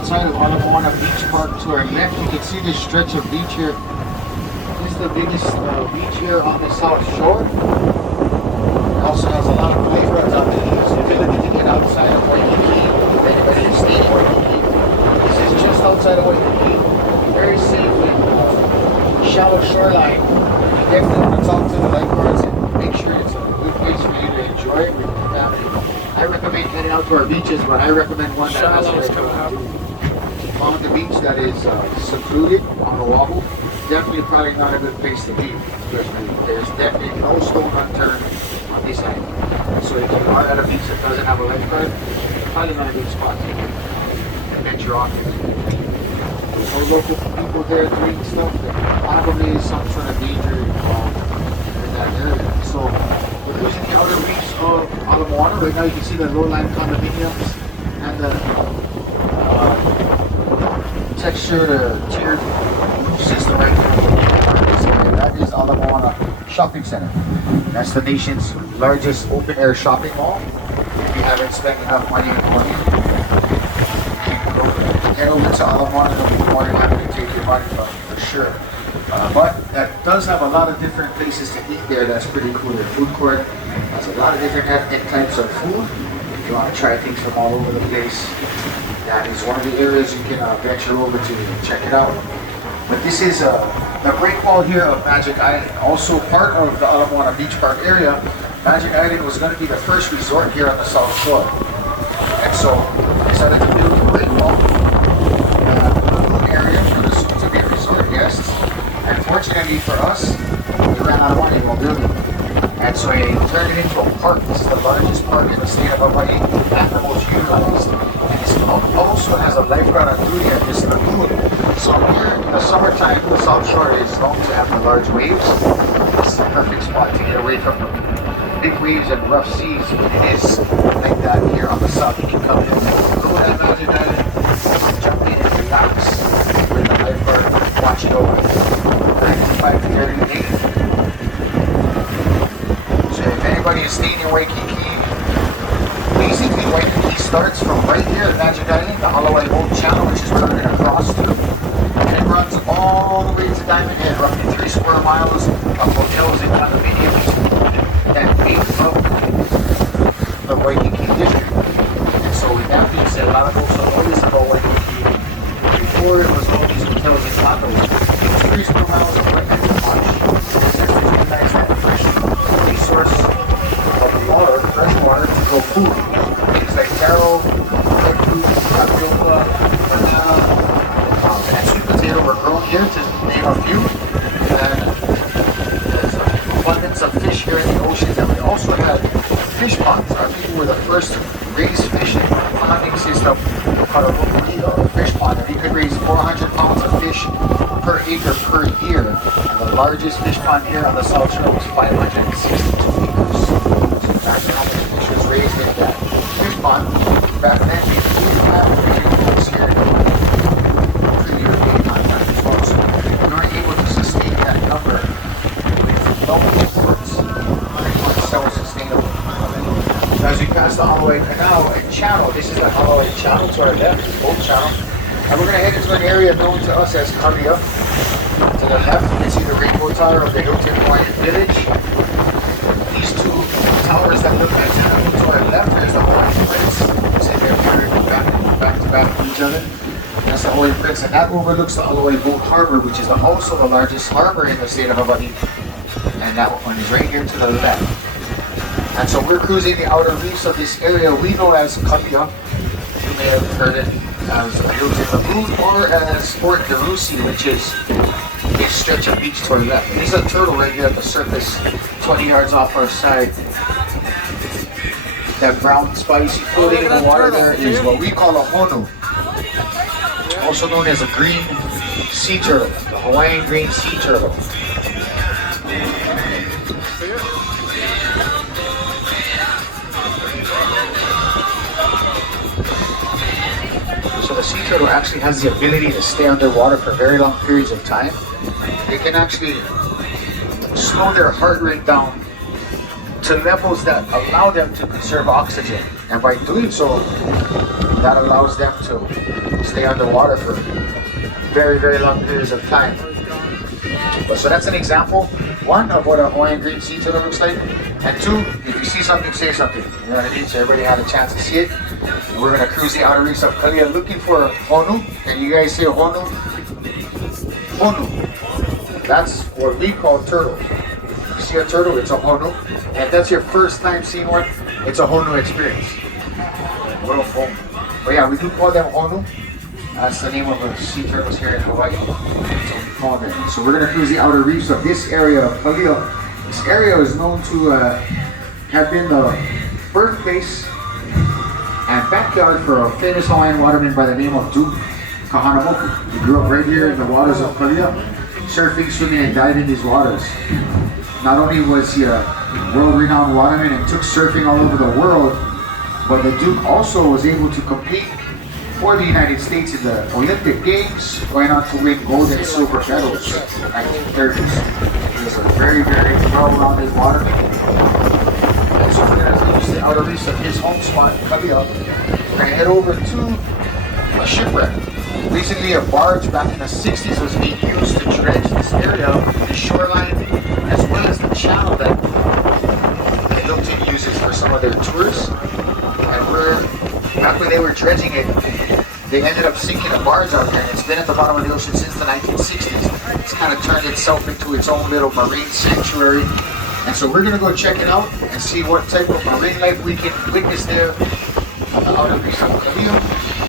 outside of Ala Beach Park. To our left, you can see this stretch of beach here. This is the biggest beach here on the South Shore. It also has a lot of lifeguards out there. There's the ability to get outside of Waikiki. Anybody who's staying in Waikiki. This is just outside of Waikiki. Very safe and shallow shoreline. You definitely want to talk to the lifeguards and make sure it's a good place for you to enjoy with your family. I recommend heading out to our beaches, but I recommend one that has on the beach that is secluded on Oahu. Definitely probably not a good place to be. There's definitely no stone unturned on this island. So if you are at a beach that doesn't have a lifeguard, probably not a good spot to venture off. There's no local people there doing stuff. Probably some sort of danger involved in that area. So we're using the outer reefs of Ala Moana. Right now you can see the low-lying condominiums and the textured or tiered roof system right there. That is Ala Moana Shopping Center. That's the nation's largest open-air shopping mall. If you haven't spent enough money on it, head over to Ala Moana. They'll be more than happy to take your money from you for sure. But that does have a lot of different places to eat there. That's pretty cool. The food court has a lot of different ethnic types of food. If you want to try things from all over the place, that is one of the areas you can venture over to and check it out. But this is the break wall here of Magic Island, also part of the Ala Moana Beach Park area. Magic Island was going to be the first resort here on the South Shore. And so they decided to build a break wall area for the soon-to-be resort guests. Unfortunately for us, we ran out of money while building it. And so they turned it into a park. This is the largest park in the state of Hawaii and the most utilized. And it also has a lifeguard on duty at this lagoon. So here in the summertime, the South Shore is known to have the large waves. This is a perfect spot to get away from the big waves and rough seas. It is like that here on the south. You can come in, go to Magic Island, jump in and relax with the lifeguard watching over 9 to 5:30 in the evening. So if anybody is staying in Waikiki, basically Waikiki starts from right here at Magic Island, the Holloway Boat Channel, which is where we're going to cross through. And it runs all the way to Diamond Head, roughly 3 square miles of hotels and condominiums that make up the Waikiki district. And so with that being said, a lot of folks don't know this about Waikiki. Before it was all these hotels and condos. It's 3 square miles of wetlands and marsh. This is to utilize that fresh resource of water, fresh water, to grow food. Things like taro, breadfruit, tapioca, banana, and sweet potato were grown here, to name a few. And there's an abundance of fish here in the oceans, and we also have fish ponds. Our people were the first to raise fish in a ponding system called a fish pond. And we could raise 400 pounds of fish per acre per year. And the largest fish pond here on the South Shore was 562 acres. So imagine how many fish was raised in that fish pond. Back then, we didn't have fish here in the European contact as well. So we weren't able to sustain that number with local imports. It's self-sustainable. As we pass the Holloway Canal and Channel, this is the Holloway Channel to our left, this boat channel. And we're going to head into an area known to us as Kalia. To the left, you can see the Rainbow Tower of the Hilton Hawaiian Village. These two towers that look identical to our left, there's the Hawaiian Prince. See they're paired back to back with each other. That's the Hawaiian Prince, and that overlooks the Holloway Boat Harbor, which is also the largest harbor in the state of Hawaii. And that one is right here to the left. And so we're cruising the outer reefs of this area we know as Kalia. You may have heard it as the Hilton Lagoon or as Fort DeRusi, which is a stretch of beach to our left. And there's a turtle right here at the surface, 20 yards off our side. That brown spicy floating in the water there is what we call a honu, also known as a green sea turtle, the Hawaiian green sea turtle. So the sea turtle actually has the ability to stay underwater for very long periods of time. They can actually slow their heart rate down to levels that allow them to conserve oxygen. And by doing so, that allows them to stay underwater for very, very long periods of time. But so that's an example, one, of what a Hawaiian green sea turtle looks like, and two, if you see something, say something. You know what I mean? So everybody had a chance to see it. And we're gonna cruise the outer reefs of Kalia looking for a honu. Can you guys say honu? Honu. That's what we call turtle. You see a turtle, it's a honu. And if that's your first time seeing one, it's a honu experience. Little foam. But yeah, we do call them honu. That's the name of the sea turtles here in Hawaii. That's what we call them. So we're going to cruise the outer reefs of this area of Kalia. This area is known to have been the birthplace and backyard for a famous Hawaiian waterman by the name of Duke Kahanamoku. He grew up right here in the waters of Kalia, surfing, swimming, and diving in these waters. Not only was he a world-renowned waterman and took surfing all over the world, but the Duke also was able to compete for the United States in the Olympic Games, going on to win gold and silver medals in the 1930s. He was a very, very well-rounded waterman. And so we're going to use the outer reefs of his home spot, Kalia. We're going to head over to a shipwreck. Basically, a barge back in the 60s was being used to dredge this area, the shoreline, as well as the channel that Hilton uses for some of their tours. And back when they were dredging it, they ended up sinking a barge out there, and it's been at the bottom of the ocean since the 1960s. It's kind of turned itself into its own little marine sanctuary. And so we're going to go check it out and see what type of marine life we can witness there on the outer reefs of Kalia.